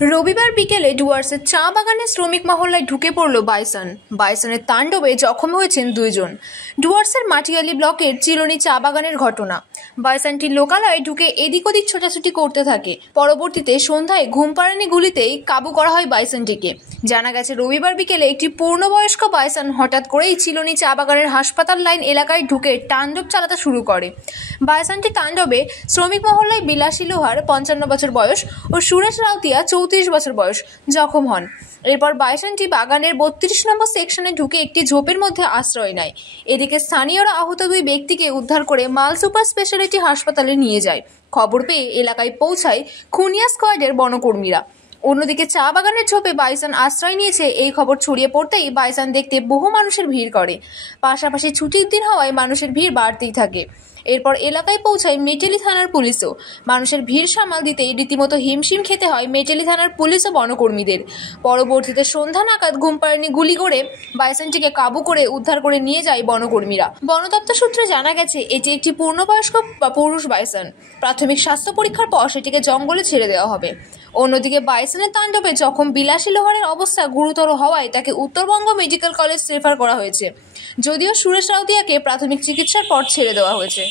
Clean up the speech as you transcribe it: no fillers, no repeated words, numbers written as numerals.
রবিবার বিকেলে ডুয়ার্সের চা বাগানে শ্রমিক মহল্লায় ঢুকে পড়ল বাইসন। বাইসনের তাণ্ডবে জখম হয়েছেন 2 জন। ডুয়ার্সের মাটিয়ালি ব্লকের চিরনি চা বাগানের ঘটনা। বাইসনটি লোকালয়ে ঢুকে এদিক ওদিক ছোটাছুটি করতে থাকে। পরবর্তীতে সন্ধ্যায় ঘুমপাড়ানি গুলিতেই কাবু করা হয় বাইসনটিকে। জানা গেছে, রবিবার বিকেলে একটি পূর্ণবয়স্ক বাইসন হঠাৎ করেই চিরনি চা বাগানের হাসপাতাল লাইন এলাকায় ঢুকে তাণ্ডব চালাতে শুরু করে। বাইসনটি তাণ্ডবে শ্রমিক মহল্লায় বিলাসী লোহার 55 বছর বয়স ও সুরেশ রাউতিয়া 34 বছর বয়স জখম হন। এরপর বাইসনটি বাগানের 32 নম্বর সেকশনে ঢুকে একটি ঝোপের মধ্যে আশ্রয় নেয়। এদিকে স্থানীয়রা আহত 2 ব্যক্তিকে উদ্ধার করে মাল সুপার স্পেশালিটি হাসপাতালে নিয়ে যায়। খবর পেয়ে এলাকায় পৌঁছায় খুনিয়া স্কোয়াডের বনকর্মীরা। অন্যদিকে চা বাগানের ঝোপে বাইসন আশ্রয় নিয়েছে এই খবর ছড়িয়ে পড়তেই বাইসন দেখতে বহু মানুষের ভিড় করে। পাশাপাশি ছুটির দিন হওয়ায় মানুষের ভিড় বাড়তেই থাকে। এরপর এলাকায় পৌঁছায় মেটেলি থানার পুলিশও। মানুষের ভিড় সামাল দিতেই রীতিমতো হিমশিম খেতে হয় মেটেলি থানার পুলিশ ও বনকর্মীদের। পরবর্তীতে সন্ধ্যা নাগাদ ঘুমপাড়ানি গুলি করে বাইসনটিকে কাবু করে উদ্ধার করে নিয়ে যায় বনকর্মীরা। বন দপ্তর সূত্রে জানা গেছে, এটি একটি পূর্ণবয়স্ক বা পুরুষ বাইসন। প্রাথমিক স্বাস্থ্য পরীক্ষার পর সেটিকে জঙ্গলে ছেড়ে দেওয়া হবে। অন্যদিকে বাইসনের তাণ্ডবে জখম বিলাসী লোহারের অবস্থা গুরুতর হওয়ায় তাকে উত্তরবঙ্গ মেডিকেল কলেজ রেফার করা হয়েছে। যদিও সুরেশ রাউতিয়াকে প্রাথমিক চিকিৎসার পর ছেড়ে দেওয়া হয়েছে।